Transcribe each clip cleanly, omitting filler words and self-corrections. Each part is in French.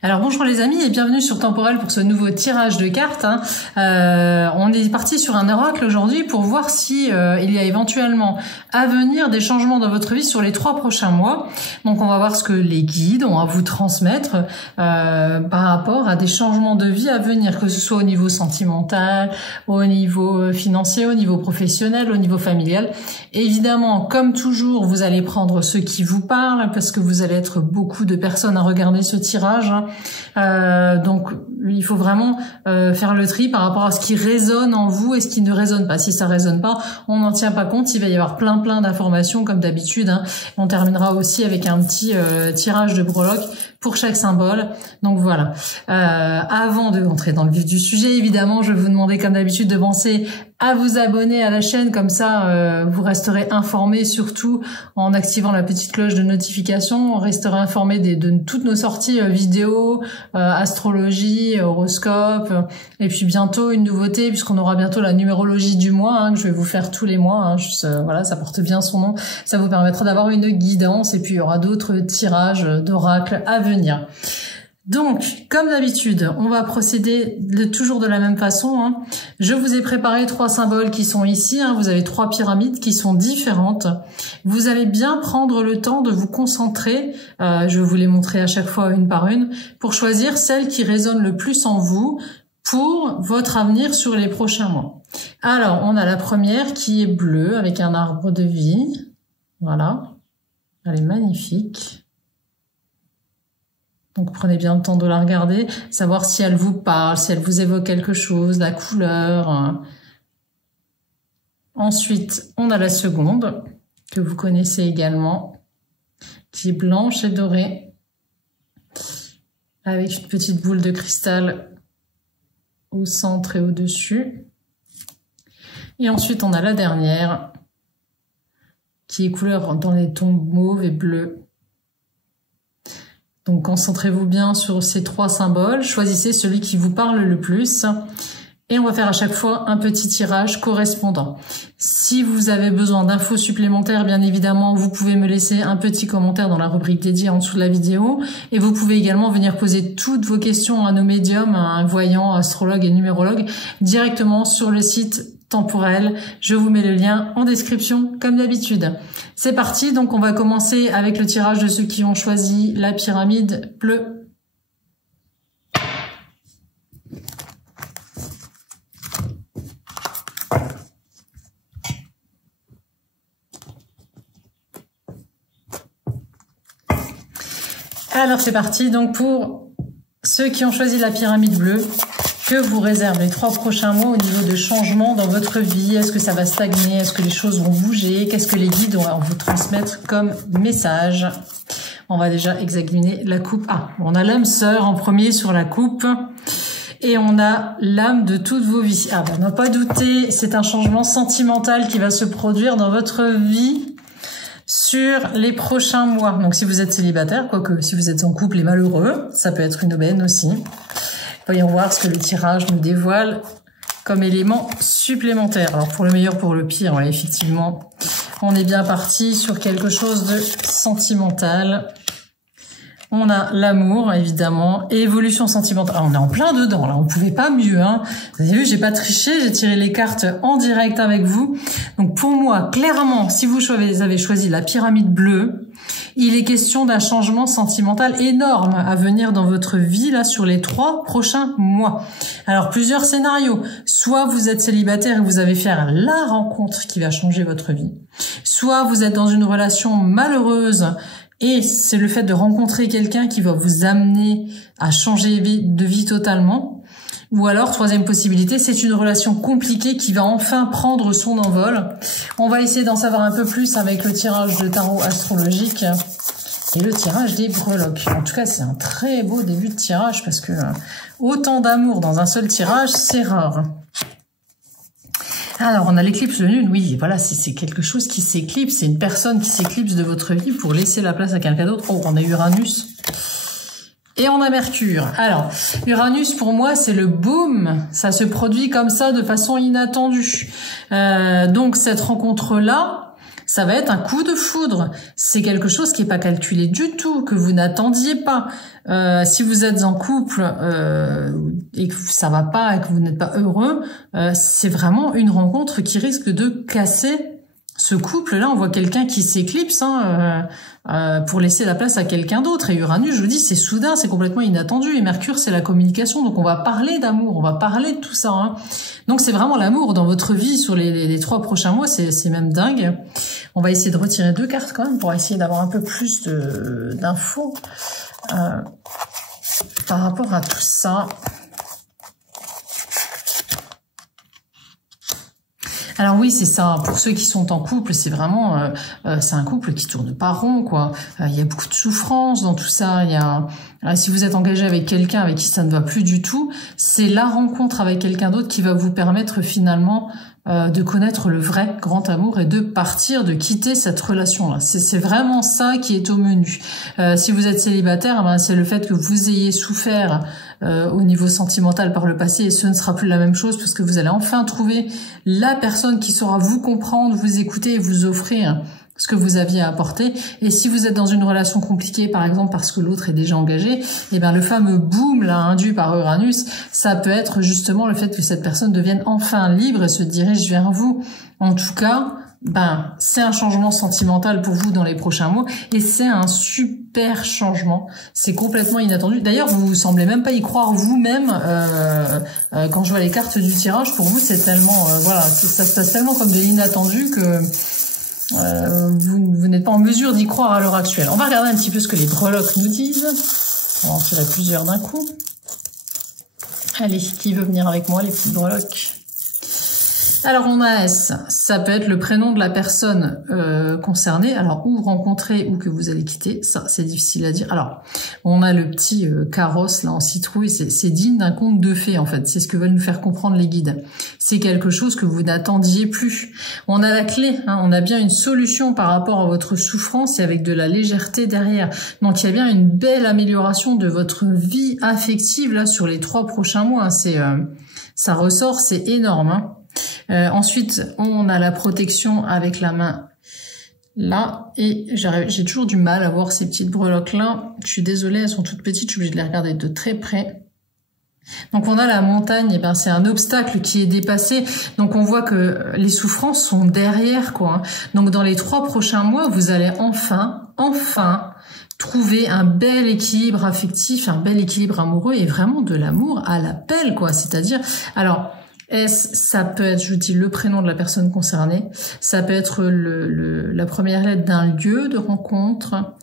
Alors bonjour les amis et bienvenue sur Temporel pour ce nouveau tirage de cartes. On est parti sur un oracle aujourd'hui pour voir si il y a éventuellement à venir des changements dans votre vie sur les 3 prochains mois. Donc on va voir ce que les guides ont à vous transmettre par rapport à des changements de vie à venir, que ce soit au niveau sentimental, au niveau financier, au niveau professionnel, au niveau familial. Évidemment, comme toujours, vous allez prendre ceux qui vous parlent parce que vous allez être beaucoup de personnes à regarder ce tirage. Donc il faut vraiment faire le tri par rapport à ce qui résonne en vous et ce qui ne résonne pas. Si ça résonne pas, on n'en tient pas compte. Il va y avoir plein d'informations comme d'habitude. On terminera aussi avec un petit tirage de breloque pour chaque symbole. Donc voilà. Avant de rentrer dans le vif du sujet, évidemment, je vais vous demander comme d'habitude de penser à vous abonner à la chaîne, comme ça vous resterez informés, surtout en activant la petite cloche de notification. On restera informé de toutes nos sorties vidéo, astrologie, horoscope, et puis bientôt une nouveauté puisqu'on aura bientôt la numérologie du mois que je vais vous faire tous les mois. Voilà, ça porte bien son nom. Ça vous permettra d'avoir une guidance et puis il y aura d'autres tirages d'oracles à venir. Donc, comme d'habitude, on va procéder toujours de la même façon. Je vous ai préparé 3 symboles qui sont ici. Vous avez 3 pyramides qui sont différentes. Vous allez bien prendre le temps de vous concentrer. Je vais vous les montrer à chaque fois une par une pour choisir celle qui résonne le plus en vous pour votre avenir sur les prochains mois. Alors, on a la première qui est bleue avec un arbre de vie. Voilà. Elle est magnifique. Donc prenez bien le temps de la regarder, savoir si elle vous parle, si elle vous évoque quelque chose, la couleur. Ensuite, on a la seconde, que vous connaissez également, qui est blanche et dorée, avec une petite boule de cristal au centre et au-dessus. Et ensuite, on a la dernière, qui est couleur dans les tons mauve et bleu. Donc concentrez-vous bien sur ces 3 symboles, choisissez celui qui vous parle le plus et on va faire à chaque fois un petit tirage correspondant. Si vous avez besoin d'infos supplémentaires, bien évidemment, vous pouvez me laisser un petit commentaire dans la rubrique dédiée en dessous de la vidéo et vous pouvez également venir poser toutes vos questions à nos médiums, à un voyant, astrologue et numérologue directement sur le site Temporel. Je vous mets le lien en description comme d'habitude. C'est parti, donc on va commencer avec le tirage de ceux qui ont choisi la pyramide bleue. Alors c'est parti, donc pour ceux qui ont choisi la pyramide bleue, que vous réserve les 3 prochains mois au niveau de changement dans votre vie? Est-ce que ça va stagner? Est-ce que les choses vont bouger? Qu'est-ce que les guides ont à vous transmettre comme message? On va déjà examiner la coupe. On a l'âme sœur en premier sur la coupe. Et on a l'âme de toutes vos vies. N'en pas douter, c'est un changement sentimental qui va se produire dans votre vie sur les prochains mois. Donc si vous êtes célibataire, quoique si vous êtes en couple et malheureux, ça peut être une aubaine aussi. Voyons voir ce que le tirage nous dévoile comme élément supplémentaire. Alors pour le meilleur, pour le pire, ouais, effectivement, on est bien parti sur quelque chose de sentimental. On a l'amour, évidemment, et évolution sentimentale. On est en plein dedans, là, on pouvait pas mieux. Vous avez vu, j'ai pas triché, j'ai tiré les cartes en direct avec vous. Donc pour moi, clairement, si vous avez choisi la pyramide bleue, il est question d'un changement sentimental énorme à venir dans votre vie, là, sur les 3 prochains mois. Alors, plusieurs scénarios. Soit vous êtes célibataire et vous avez fait la rencontre qui va changer votre vie. Soit vous êtes dans une relation malheureuse et c'est le fait de rencontrer quelqu'un qui va vous amener à changer de vie totalement. Ou alors, 3e possibilité, c'est une relation compliquée qui va enfin prendre son envol. On va essayer d'en savoir un peu plus avec le tirage de tarot astrologique et le tirage des breloques. En tout cas, c'est un très beau début de tirage parce que autant d'amour dans un seul tirage, c'est rare. Alors, on a l'éclipse de lune, oui, voilà, c'est quelque chose qui s'éclipse, c'est une personne qui s'éclipse de votre vie pour laisser la place à quelqu'un d'autre. Oh, on a Uranus. Et on a Mercure. Alors, Uranus, pour moi, c'est le boom. Ça se produit comme ça, de façon inattendue. Donc, cette rencontre-là Ça va être un coup de foudre. C'est quelque chose qui est pas calculé du tout, que vous n'attendiez pas. Si vous êtes en couple et que ça va pas et que vous n'êtes pas heureux, c'est vraiment une rencontre qui risque de casser ce couple-là. On voit quelqu'un qui s'éclipse pour laisser la place à quelqu'un d'autre. Et Uranus, je vous dis, c'est soudain, c'est complètement inattendu. Et Mercure, c'est la communication. Donc on va parler d'amour, on va parler de tout ça. Hein. Donc c'est vraiment l'amour dans votre vie sur les 3 prochains mois. C'est même dingue. On va essayer de retirer 2 cartes quand même pour essayer d'avoir un peu plus d'infos par rapport à tout ça. Alors oui, c'est ça. Pour ceux qui sont en couple, c'est vraiment, c'est un couple qui tourne pas rond, quoi. Il y a beaucoup de souffrance dans tout ça. Il y a, si vous êtes engagé avec quelqu'un avec qui ça ne va plus du tout, c'est la rencontre avec quelqu'un d'autre qui va vous permettre finalement de connaître le vrai grand amour et de partir, de quitter cette relation-là. C'est vraiment ça qui est au menu. Si vous êtes célibataire, ben, c'est le fait que vous ayez souffert au niveau sentimental par le passé et ce ne sera plus la même chose parce que vous allez enfin trouver la personne qui saura vous comprendre, vous écouter et vous offrir ce que vous aviez à apporter. Et si vous êtes dans une relation compliquée, par exemple parce que l'autre est déjà engagé, et bien le fameux boom là induit par Uranus, ça peut être justement le fait que cette personne devienne enfin libre et se dirige vers vous. En tout cas, ben c'est un changement sentimental pour vous dans les prochains mois et c'est un super changement. C'est complètement inattendu. D'ailleurs, vous semblez même pas y croire vous-même. Quand je vois les cartes du tirage, pour vous c'est tellement voilà, ça se passe tellement comme de l'inattendu que vous n'êtes pas en mesure d'y croire à l'heure actuelle. On va regarder un petit peu ce que les breloques nous disent. On va en tirer plusieurs d'un coup. Allez, qui veut venir avec moi, les petites breloques? Alors on a S, ça peut être le prénom de la personne concernée, alors ou rencontrer ou que vous allez quitter, ça c'est difficile à dire. Alors on a le petit carrosse là en citrouille, c'est digne d'un conte de fées en fait, c'est ce que veulent nous faire comprendre les guides. C'est quelque chose que vous n'attendiez plus. On a la clé, hein, on a bien une solution par rapport à votre souffrance et avec de la légèreté derrière. Donc il y a bien une belle amélioration de votre vie affective là sur les 3 prochains mois. Hein. Ça ressort, c'est énorme. Hein. Ensuite, on a la protection avec la main là, et j'ai toujours du mal à voir ces petites breloques là. Je suis désolée, elles sont toutes petites, je suis obligée de les regarder de très près. Donc on a la montagne, et ben c'est un obstacle qui est dépassé. Donc on voit que les souffrances sont derrière, quoi. Hein. Donc dans les 3 prochains mois, vous allez enfin trouver un bel équilibre affectif, un bel équilibre amoureux et vraiment de l'amour à l'appel, quoi. C'est-à-dire, alors S, ça peut être, je vous dis, le prénom de la personne concernée. Ça peut être la première lettre d'un lieu de rencontre.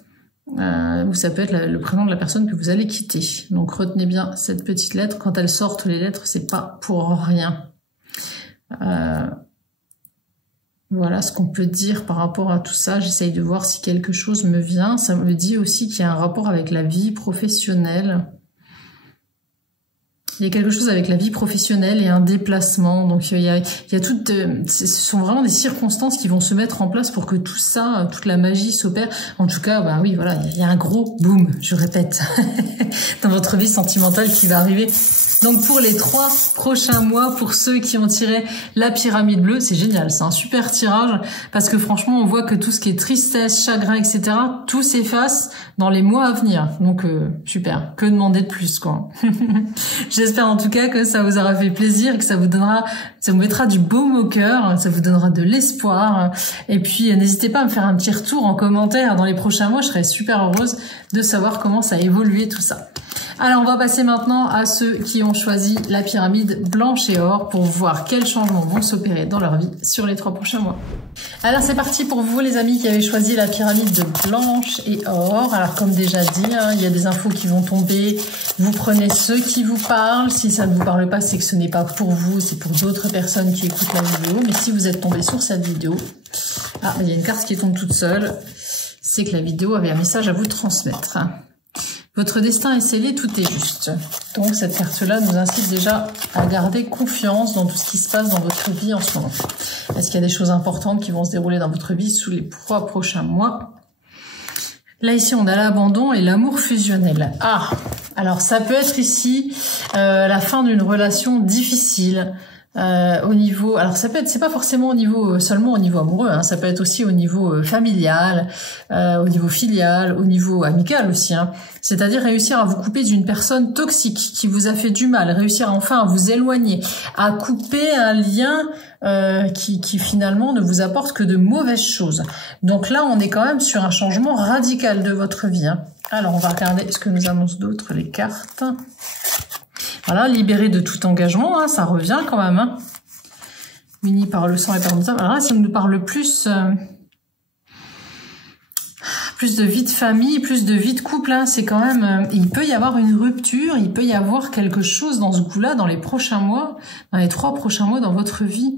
Ou ça peut être le prénom de la personne que vous allez quitter. Donc retenez bien cette petite lettre. Quand elles sortent, les lettres, c'est pas pour rien. Voilà ce qu'on peut dire par rapport à tout ça. J'essaye de voir si quelque chose me vient. Ça me dit aussi qu'il y a un rapport avec la vie professionnelle. Il y a quelque chose avec la vie professionnelle et un déplacement. Donc il y a toutes, ce sont vraiment des circonstances qui vont se mettre en place pour que tout ça, toute la magie s'opère. En tout cas, bah oui, voilà, il y a un gros boom, je répète, dans votre vie sentimentale qui va arriver. Donc pour les 3 prochains mois, pour ceux qui ont tiré la pyramide bleue, c'est génial, c'est un super tirage parce que franchement, on voit que tout ce qui est tristesse, chagrin, etc., tout s'efface dans les mois à venir. Donc super, que demander de plus, quoi. J'espère en tout cas que ça vous aura fait plaisir, que ça vous mettra du baume au cœur, ça vous donnera de l'espoir. Et puis n'hésitez pas à me faire un petit retour en commentaire dans les prochains mois, je serais super heureuse de savoir comment ça a évolué tout ça. Alors on va passer maintenant à ceux qui ont choisi la pyramide blanche et or pour voir quels changements vont s'opérer dans leur vie sur les 3 prochains mois. Alors c'est parti pour vous les amis qui avez choisi la pyramide de blanche et or. Alors comme déjà dit, hein, il y a des infos qui vont tomber, vous prenez ceux qui vous parlent. Si ça ne vous parle pas, c'est que ce n'est pas pour vous, c'est pour d'autres personnes qui écoutent la vidéo. Mais si vous êtes tombé sur cette vidéo, il y a une carte qui tombe toute seule, c'est que la vidéo avait un message à vous transmettre. Votre destin est scellé, tout est juste. Donc cette carte-là nous incite déjà à garder confiance dans tout ce qui se passe dans votre vie en ce moment. Est-ce qu'il y a des choses importantes qui vont se dérouler dans votre vie sous les 3 prochains mois? Là ici on a l'abandon et l'amour fusionnel. Alors ça peut être ici la fin d'une relation difficile. au niveau, alors ça peut être, c'est pas forcément au niveau seulement au niveau amoureux, hein, ça peut être aussi au niveau familial, au niveau filial, au niveau amical aussi. Hein. C'est-à-dire réussir à vous couper d'une personne toxique qui vous a fait du mal, réussir enfin à vous éloigner, à couper un lien qui finalement ne vous apporte que de mauvaises choses. Donc là, on est quand même sur un changement radical de votre vie. Hein. Alors, on va regarder ce que nous annoncent d'autres les cartes. Voilà, libéré de tout engagement, hein, ça revient quand même. Hein. Uni par le sang et par le sang. Alors là, ça nous parle plus de vie de famille, plus de vie de couple. Hein. C'est quand même, il peut y avoir une rupture, il peut y avoir quelque chose dans ce coup-là, dans les prochains mois, dans les 3 prochains mois dans votre vie.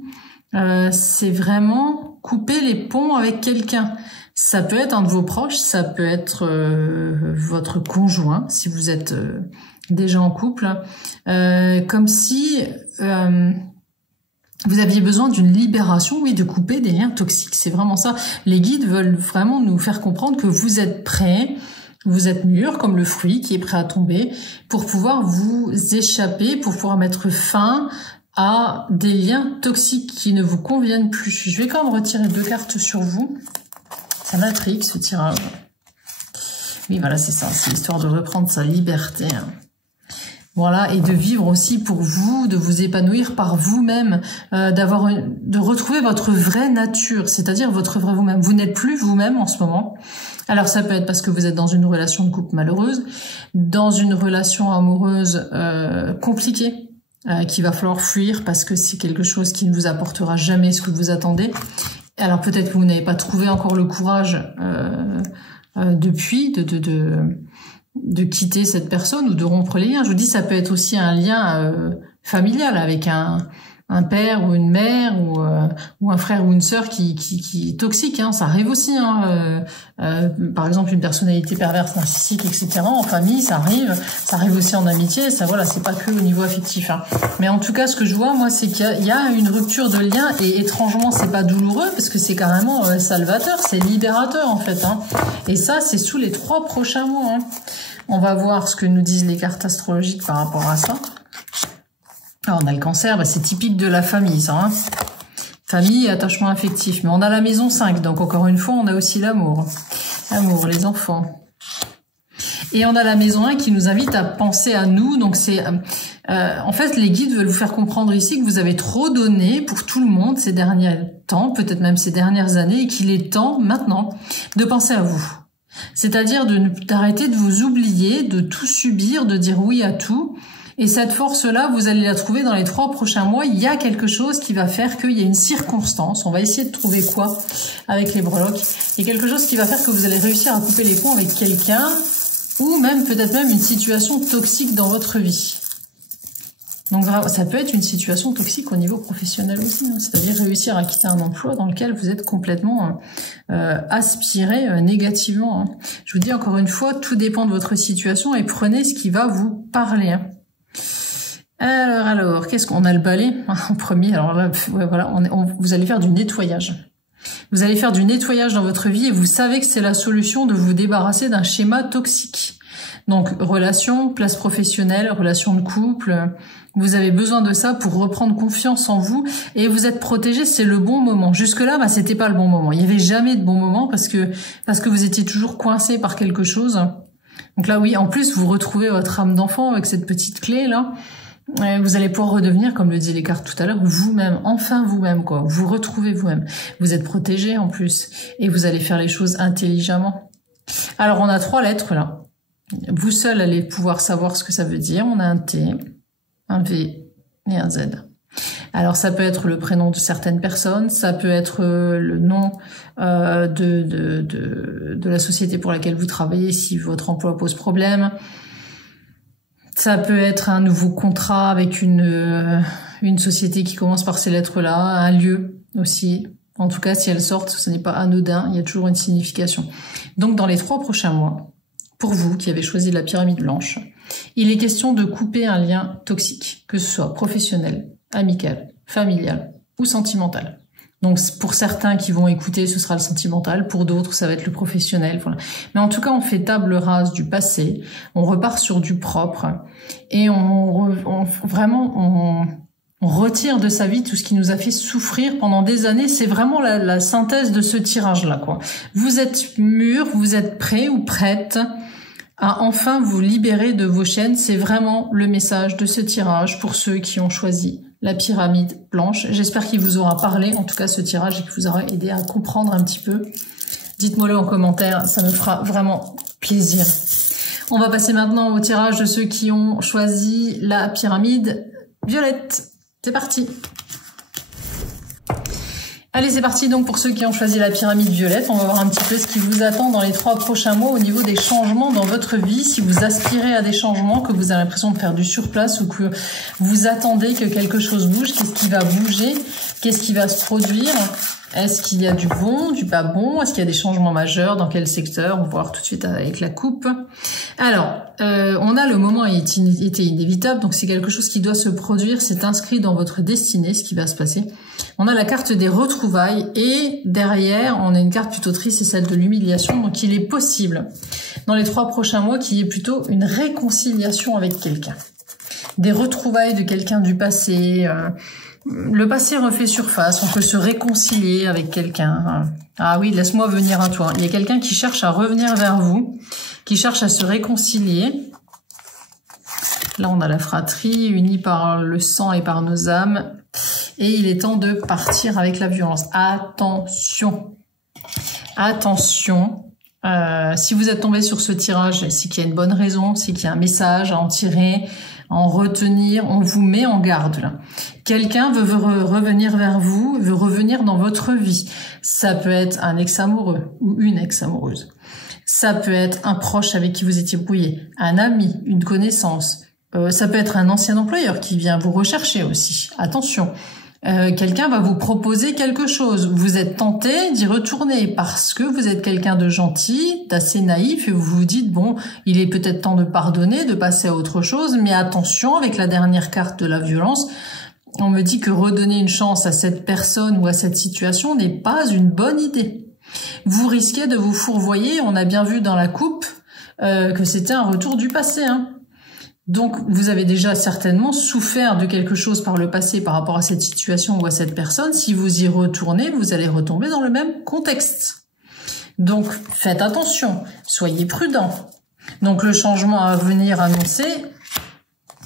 C'est vraiment couper les ponts avec quelqu'un. Ça peut être un de vos proches, ça peut être votre conjoint, si vous êtes déjà en couple, comme si vous aviez besoin d'une libération, oui, de couper des liens toxiques. C'est vraiment ça. Les guides veulent vraiment nous faire comprendre que vous êtes prêts, vous êtes mûrs comme le fruit qui est prêt à tomber pour pouvoir vous échapper, pour pouvoir mettre fin à des liens toxiques qui ne vous conviennent plus. Je vais quand même retirer 2 cartes sur vous. Ça m'intrigue ce tirage. Oui, voilà, c'est ça. C'est l'histoire de reprendre sa liberté. Hein. Voilà, et de vivre aussi pour vous, de vous épanouir par vous-même, de retrouver votre vraie nature, c'est-à-dire votre vrai vous-même. Vous n'êtes plus vous-même en ce moment. Alors ça peut être parce que vous êtes dans une relation de couple malheureuse, dans une relation amoureuse compliquée, qu'il va falloir fuir parce que c'est quelque chose qui ne vous apportera jamais ce que vous attendez. Alors peut-être que vous n'avez pas trouvé encore le courage depuis de quitter cette personne ou de rompre les liens. Je vous dis, ça peut être aussi un lien familial avec un père ou une mère ou un frère ou une sœur qui est toxique. Hein. Ça arrive aussi. Hein. Par exemple, une personnalité perverse, narcissique, etc. En famille, ça arrive. Ça arrive aussi en amitié. Ça, voilà, c'est pas que au niveau affectif. Hein. Mais en tout cas, ce que je vois, moi, c'est qu'il y a une rupture de lien et étrangement, c'est pas douloureux parce que c'est carrément salvateur, c'est libérateur en fait. Hein. Et ça, c'est sous les 3 prochains mois. Hein. On va voir ce que nous disent les cartes astrologiques par rapport à ça. Alors, on a le cancer, bah, c'est typique de la famille, ça. Hein. Famille et attachement affectif. Mais on a la maison 5, donc encore une fois, on a aussi l'amour. L'amour, les enfants. Et on a la maison 1 qui nous invite à penser à nous. Donc c'est, en fait, les guides veulent vous faire comprendre ici que vous avez trop donné pour tout le monde ces derniers temps, peut-être même ces dernières années, et qu'il est temps maintenant de penser à vous. C'est-à-dire d'arrêter de vous oublier, de tout subir, de dire oui à tout. Et cette force-là, vous allez la trouver dans les 3 prochains mois. Il y a quelque chose qui va faire qu'il y a une circonstance. On va essayer de trouver quoi avec les breloques. Il y a quelque chose qui va faire que vous allez réussir à couper les ponts avec quelqu'un ou même peut-être même une situation toxique dans votre vie. Donc ça peut être une situation toxique au niveau professionnel aussi. Hein, c'est-à-dire réussir à quitter un emploi dans lequel vous êtes complètement aspiré négativement. Hein. Je vous dis encore une fois, tout dépend de votre situation et prenez ce qui va vous parler. Hein. Alors, qu'est-ce qu'on a le balai en premier? Alors là, ouais, voilà, vous allez faire du nettoyage. Vous allez faire du nettoyage dans votre vie et vous savez que c'est la solution de vous débarrasser d'un schéma toxique. Donc, relation, place professionnelle, relation de couple, vous avez besoin de ça pour reprendre confiance en vous et vous êtes protégé, c'est le bon moment. Jusque-là, bah, c'était pas le bon moment. Il n'y avait jamais de bon moment parce que vous étiez toujours coincé par quelque chose. Donc là, oui, en plus, vous retrouvez votre âme d'enfant avec cette petite clé là. Vous allez pouvoir redevenir, comme le disaient les cartes tout à l'heure, vous-même, enfin vous-même, quoi. Vous retrouvez vous-même. Vous êtes protégé en plus. Et vous allez faire les choses intelligemment. Alors, on a 3 lettres là. Vous seul allez pouvoir savoir ce que ça veut dire. On a un T, un V et un Z. Alors, ça peut être le prénom de certaines personnes. Ça peut être le nom de la société pour laquelle vous travaillez si votre emploi pose problème. Ça peut être un nouveau contrat avec une société qui commence par ces lettres-là, un lieu aussi. En tout cas, si elles sortent, ce n'est pas anodin, il y a toujours une signification. Donc, dans les 3 prochains mois, pour vous qui avez choisi la pyramide blanche, il est question de couper un lien toxique, que ce soit professionnel, amical, familial ou sentimental. Donc pour certains qui vont écouter, ce sera le sentimental, pour d'autres ça va être le professionnel. Voilà. Mais en tout cas, on fait table rase du passé, on repart sur du propre et on On retire de sa vie tout ce qui nous a fait souffrir pendant des années. C'est vraiment la synthèse de ce tirage-là, quoi. Vous êtes mûr, vous êtes prêt ou prête à enfin vous libérer de vos chaînes. C'est vraiment le message de ce tirage pour ceux qui ont choisi la pyramide blanche. J'espère qu'il vous aura parlé, en tout cas ce tirage, et qu'il vous aura aidé à comprendre un petit peu. Dites-moi-le en commentaire, ça me fera vraiment plaisir. On va passer maintenant au tirage de ceux qui ont choisi la pyramide violette. C'est parti. Allez, c'est parti donc pour ceux qui ont choisi la pyramide violette. On va voir un petit peu ce qui vous attend dans les 3 prochains mois au niveau des changements dans votre vie. Si vous aspirez à des changements, que vous avez l'impression de faire du surplace ou que vous attendez que quelque chose bouge, qu'est-ce qui va bouger? Qu'est-ce qui va se produire? Est-ce qu'il y a du bon, du pas bon? Est-ce qu'il y a des changements majeurs? Dans quel secteur? On va voir tout de suite avec la coupe. Alors, on a le moment était inévitable, donc c'est quelque chose qui doit se produire, c'est inscrit dans votre destinée, ce qui va se passer. On a la carte des retrouvailles et derrière, on a une carte plutôt triste, c'est celle de l'humiliation. Donc il est possible, dans les 3 prochains mois, qu'il y ait plutôt une réconciliation avec quelqu'un. Des retrouvailles de quelqu'un du passé. Le passé refait surface, on peut se réconcilier avec quelqu'un. Ah oui, laisse-moi venir à toi. Il y a quelqu'un qui cherche à revenir vers vous, qui cherche à se réconcilier. Là, on a la fratrie, unie par le sang et par nos âmes. Et il est temps de partir avec la violence. Attention. Attention. Si vous êtes tombé sur ce tirage, c'est qu'il y a une bonne raison, c'est qu'il y a un message à en tirer, à en retenir. On vous met en garde là. Quelqu'un veut revenir vers vous, veut revenir dans votre vie. Ça peut être un ex-amoureux ou une ex-amoureuse. Ça peut être un proche avec qui vous étiez brouillé, un ami, une connaissance. Ça peut être un ancien employeur qui vient vous rechercher aussi. Attention. Quelqu'un va vous proposer quelque chose. Vous êtes tenté d'y retourner parce que vous êtes quelqu'un de gentil, d'assez naïf et vous vous dites, bon, il est peut-être temps de pardonner, de passer à autre chose, mais attention, avec la dernière carte de la violence, on me dit que redonner une chance à cette personne ou à cette situation n'est pas une bonne idée. Vous risquez de vous fourvoyer, on a bien vu dans la coupe que c'était un retour du passé, hein. Donc, vous avez déjà certainement souffert de quelque chose par le passé par rapport à cette situation ou à cette personne. Si vous y retournez, vous allez retomber dans le même contexte. Donc, faites attention, soyez prudents. Donc, le changement à venir annoncé,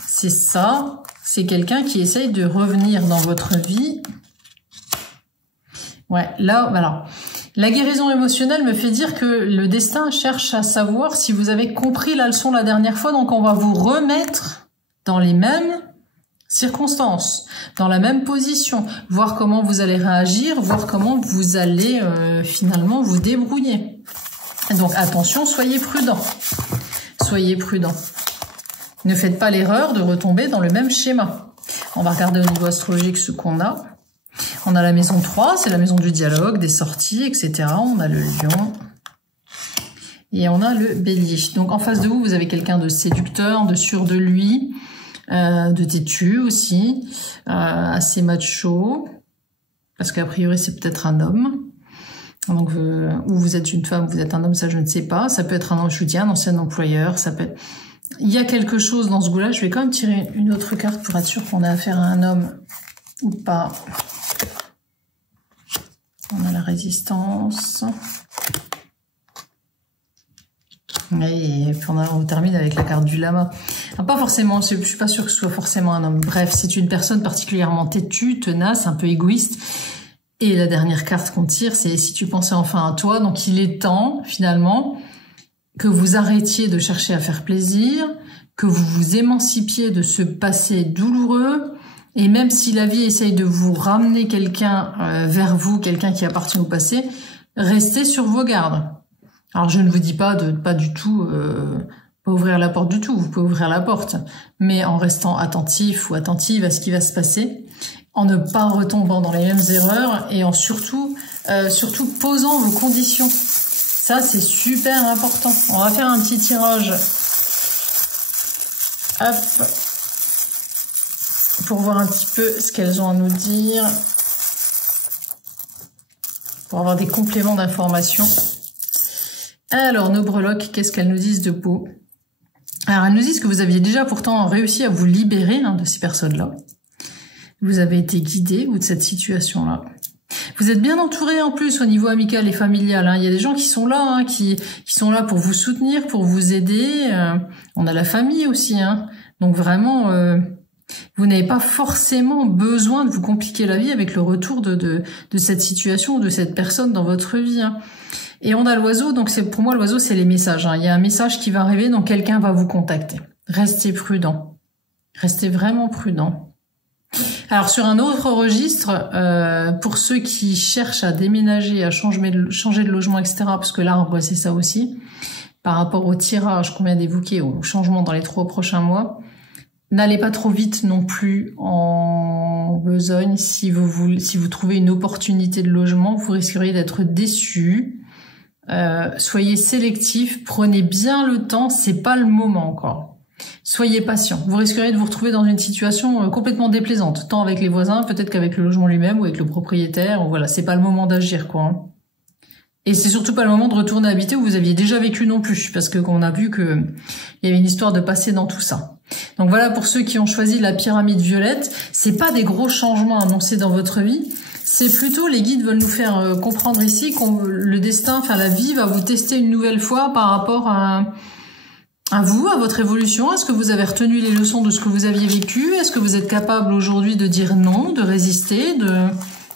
c'est ça. C'est quelqu'un qui essaye de revenir dans votre vie. Ouais, là, voilà. La guérison émotionnelle me fait dire que le destin cherche à savoir si vous avez compris la leçon la dernière fois. Donc, on va vous remettre dans les mêmes circonstances, dans la même position, voir comment vous allez réagir, voir comment vous allez finalement vous débrouiller. Donc, attention, soyez prudents. Soyez prudents. Ne faites pas l'erreur de retomber dans le même schéma. On va regarder au niveau astrologique ce qu'on a. On a la maison 3, c'est la maison du dialogue, des sorties, etc. On a le lion. Et on a le bélier. Donc en face de vous, vous avez quelqu'un de séducteur, de sûr de lui, de têtu aussi, assez macho. Parce qu'a priori, c'est peut-être un homme. Donc, ou vous êtes une femme, vous êtes un homme, ça je ne sais pas. Ça peut être un soutien, un ancien employeur. Ça peut être... Il y a quelque chose dans ce goût-là. Je vais quand même tirer une autre carte pour être sûr qu'on a affaire à un homme ou pas. On a la résistance. Et puis on termine avec la carte du lama. Alors pas forcément, je suis pas sûre que ce soit forcément un homme. Bref, c'est une personne particulièrement têtue, tenace, un peu égoïste. Et la dernière carte qu'on tire, c'est si tu pensais enfin à toi. Donc il est temps, finalement, que vous arrêtiez de chercher à faire plaisir, que vous vous émancipiez de ce passé douloureux. Et même si la vie essaye de vous ramener quelqu'un vers vous, quelqu'un qui appartient au passé, restez sur vos gardes. Alors je ne vous dis pas de pas du tout pas ouvrir la porte du tout, vous pouvez ouvrir la porte, mais en restant attentif ou attentive à ce qui va se passer, en ne pas retombant dans les mêmes erreurs et en surtout posant vos conditions. Ça c'est super important. On va faire un petit tirage. Hop. Pour voir un petit peu ce qu'elles ont à nous dire, pour avoir des compléments d'informations. Alors, nos breloques, qu'est-ce qu'elles nous disent de beau? Alors, elles nous disent que vous aviez déjà pourtant réussi à vous libérer de ces personnes-là. Vous avez été guidé, vous, de cette situation-là. Vous êtes bien entouré en plus au niveau amical et familial. Hein. Il y a des gens qui sont là, hein, qui sont là pour vous soutenir, pour vous aider. On a la famille aussi. Hein. Donc vraiment, vous n'avez pas forcément besoin de vous compliquer la vie avec le retour de cette situation ou de cette personne dans votre vie. Hein. Et on a l'oiseau, donc pour moi l'oiseau c'est les messages. Hein. Il y a un message qui va arriver, donc quelqu'un va vous contacter. Restez prudent. Restez vraiment prudent. Alors sur un autre registre, pour ceux qui cherchent à déménager, à changer de logement, etc., parce que l'arbre c'est ça aussi, par rapport au tirage qu'on vient d'évoquer, au changement dans les 3 prochains mois, n'allez pas trop vite non plus en besogne. Si vous trouvez une opportunité de logement, vous risqueriez d'être déçu. Soyez sélectif, prenez bien le temps, c'est pas le moment encore. Soyez patient. Vous risqueriez de vous retrouver dans une situation complètement déplaisante, tant avec les voisins, peut-être qu'avec le logement lui-même ou avec le propriétaire. Voilà, c'est pas le moment d'agir, quoi. Hein. Et c'est surtout pas le moment de retourner habiter où vous aviez déjà vécu non plus, parce que qu'on a vu que il y avait une histoire de passé dans tout ça. Donc voilà, pour ceux qui ont choisi la pyramide violette, c'est pas des gros changements annoncés dans votre vie. C'est plutôt, les guides veulent nous faire comprendre ici que le destin, enfin la vie va vous tester une nouvelle fois par rapport à vous, à votre évolution. Est-ce que vous avez retenu les leçons de ce que vous aviez vécu? Est-ce que vous êtes capable aujourd'hui de dire non, de résister,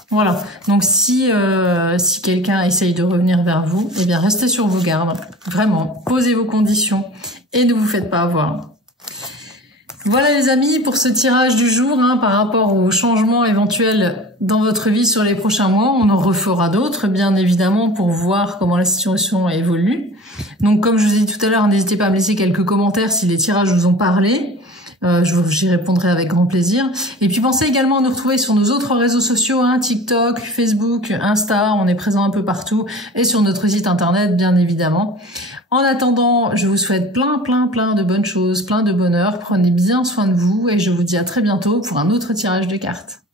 Voilà. Donc si quelqu'un essaye de revenir vers vous, eh bien restez sur vos gardes. Vraiment, posez vos conditions et ne vous faites pas avoir. Voilà les amis pour ce tirage du jour par rapport aux changements éventuels dans votre vie sur les prochains mois. On en refera d'autres bien évidemment pour voir comment la situation évolue. Donc comme je vous ai dit tout à l'heure, n'hésitez pas à me laisser quelques commentaires si les tirages vous ont parlé. J'y répondrai avec grand plaisir. Et puis pensez également à nous retrouver sur nos autres réseaux sociaux, TikTok, Facebook, Insta, on est présent un peu partout, et sur notre site internet bien évidemment. En attendant, je vous souhaite plein de bonnes choses, plein de bonheur, prenez bien soin de vous et je vous dis à très bientôt pour un autre tirage de cartes.